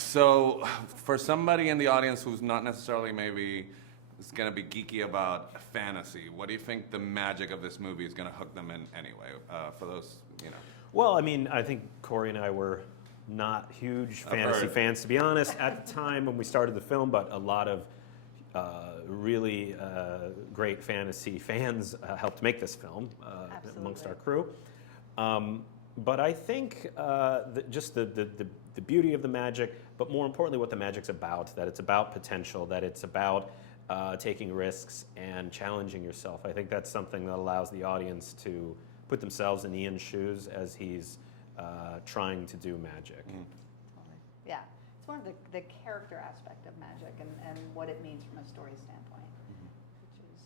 So for somebody in the audience who's not necessarily maybe is going to be geeky about fantasy, what do you think the magic of this movie is going to hook them in anyway? For those, you know. Well, I mean, I think Kori and I were not huge fantasy fans, to be honest, at the time when we started the film, but a lot of really great fantasy fans helped make this film amongst our crew. But I think just the beauty of the magic, but more importantly what the magic's about, that it's about potential, that it's about taking risks and challenging yourself. I think that's something that allows the audience to put themselves in Ian's shoes as he's trying to do magic. Totally. Yeah, it's one of the character aspect of magic and what it means from a story standpoint, which is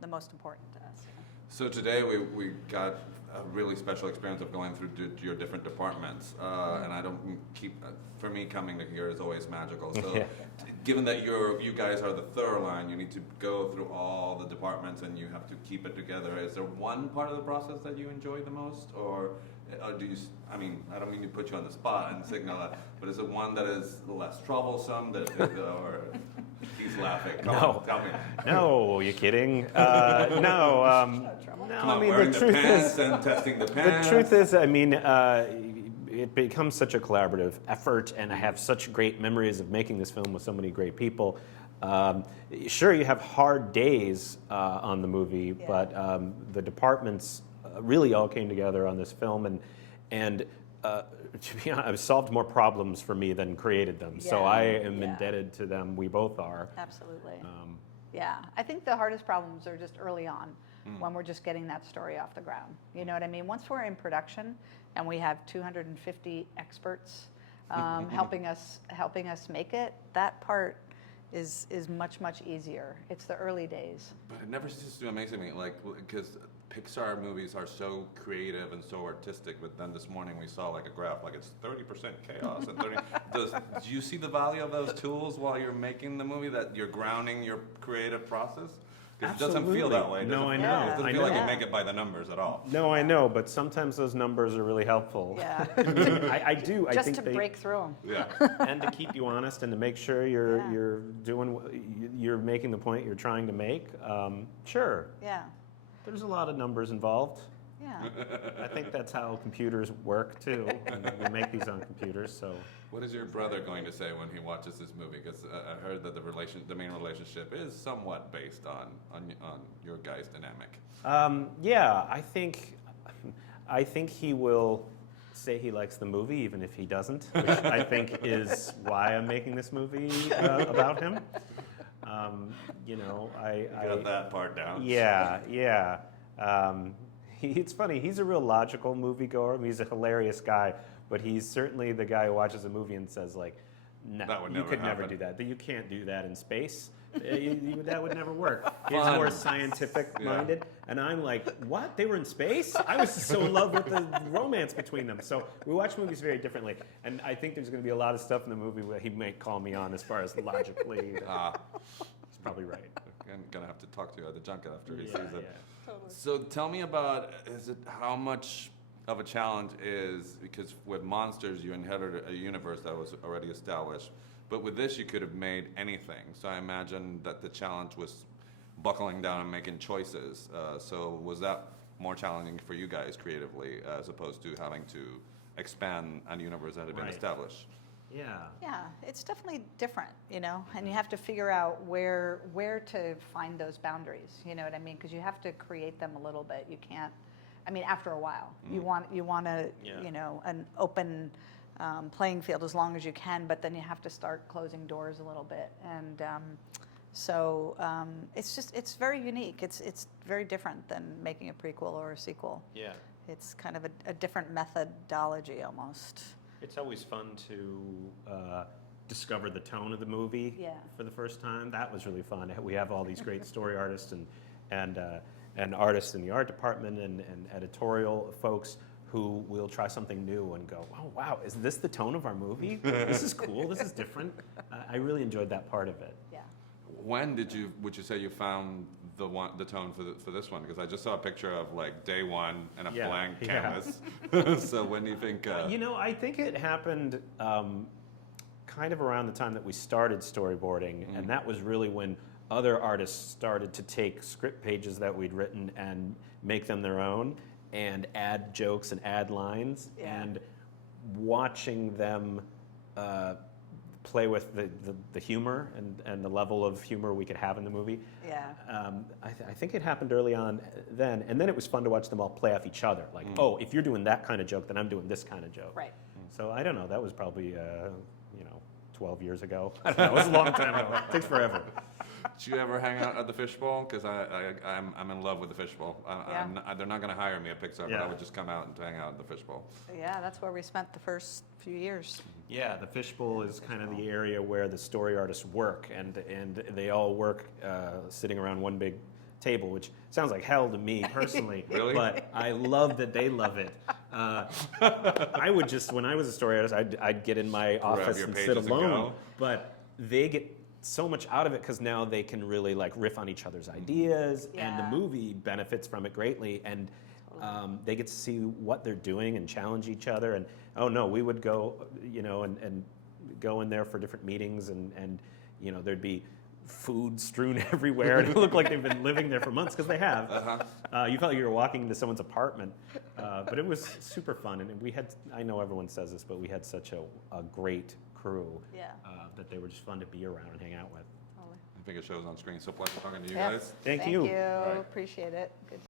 the most important to us. So today we got a really special experience of going through your different departments, and I don't keep. For me, coming to here is always magical. So, given that you guys are the thoroughline, you need to go through all the departments and you have to keep it together. Is there one part of the process that you enjoy the most, or do you? I mean, I don't mean to put you on the spot and signal that, but is it one that is less troublesome? Or he's laughing. Come on, tell me. No, you kidding? No. No, I mean the truth is, and testing the pants. The truth is, I mean, it becomes such a collaborative effort, and I have such great memories of making this film with so many great people. Sure, you have hard days on the movie, but the departments really all came together on this film, and to be honest, I've solved more problems for me than created them. Yeah. So I am indebted to them. We both are. Absolutely. Yeah, I think the hardest problems are just early on when we're just getting that story off the ground. You know what I mean? Once we're in production and we have 250 experts helping us make it, that part is much easier. It's the early days. But it never ceases to amaze me, like, because Pixar movies are so creative and so artistic, but then this morning we saw like a graph, like it's 30% chaos and 30. Do you see the value of those tools while you're making the movie, that you're grounding your creative process? Because it doesn't feel that way. No, I know. It doesn't feel like you make it by the numbers at all. No, I know, but sometimes those numbers are really helpful. Yeah. I do. Just to break through them. Yeah. And to keep you honest and to make sure you're making the point you're trying to make. Sure. Yeah. There's a lot of numbers involved. Yeah. I think that's how computers work too. And we make these on computers, so. What is your brother going to say when he watches this movie? Because I heard that the main relationship is somewhat based on your guys' dynamic. Yeah, I think he will say he likes the movie even if he doesn't, which I think is why I'm making this movie about him. You know, I got that part down. Yeah. It's funny. He's a real logical moviegoer. He's a hilarious guy, but he's certainly the guy who watches a movie and says, like, "No, you could never do that. You can't do that in space. That would never work." He's more scientific-minded, and I'm like, "What? They were in space? I was so in love with the romance between them." So we watch movies very differently, and I think there's going to be a lot of stuff in the movie where he might call me on as far as logically. He's probably right. I'm gonna have to talk to you at the junket after he sees it. Totally. So tell me about how much of a challenge is, because with Monsters you inherited a universe that was already established, but with this you could have made anything. So I imagine that the challenge was buckling down and making choices. So was that more challenging for you guys creatively as opposed to having to expand a universe that had been established? Yeah, it's definitely different, you know, and you have to figure out where to find those boundaries, you know what I mean? Because you have to create them a little bit. You can't, I mean, after a while, you want to, you know, an open playing field as long as you can, but then you have to start closing doors a little bit, and so it's very unique. It's very different than making a prequel or a sequel. Yeah, it's kind of a different methodology almost. It's always fun to discover the tone of the movie for the first time. That was really fun. We have all these great story artists and artists in the art department and editorial folks who will try something new and go, "Oh wow, is this the tone of our movie? This is cool. This is different." I really enjoyed that part of it. Yeah. When would you say you found the tone for this one? Because I just saw a picture of like day one and a blank canvas. So when do you think? You know, I think it happened kind of around the time that we started storyboarding, and that was really when other artists started to take script pages that we'd written and make them their own and add jokes and add lines. Yeah. And watching them play with the humor and the level of humor we could have in the movie. Yeah. I think it happened early on then, and then it was fun to watch them all play off each other. Like, oh, if you're doing that kind of joke, then I'm doing this kind of joke. Right. So I don't know. That was probably 12 years ago. I don't know. It was a long time ago. It takes forever. Did you ever hang out at the Fishbowl? Because I'm in love with the Fishbowl. They're not going to hire me at Pixar, but I would just come out and hang out at the Fishbowl. Yeah, that's where we spent the first few years. Yeah, the Fishbowl is kind of the area where the story artists work, and they all work sitting around one big table, which sounds like hell to me personally. Really? But I love that they love it. I would just, when I was a story artist, I'd get in my office your and sit pages and alone. go. But they get so much out of it because now they can really like riff on each other's ideas, and the Yeah. movie benefits from it greatly. And they get to see what they're doing and challenge each other. And oh no, we would go, and go in there for different meetings, and there'd be food strewn everywhere, and it looked like they've been living there for months because they have. You felt like you were walking into someone's apartment, but it was super fun. And we had, I know everyone says this, but we had such a great crew that they were just fun to be around and hang out with. I think it shows on screen. So pleasure talking to you Yeah. guys. Thank Thank you. you. Right. Appreciate it. Good.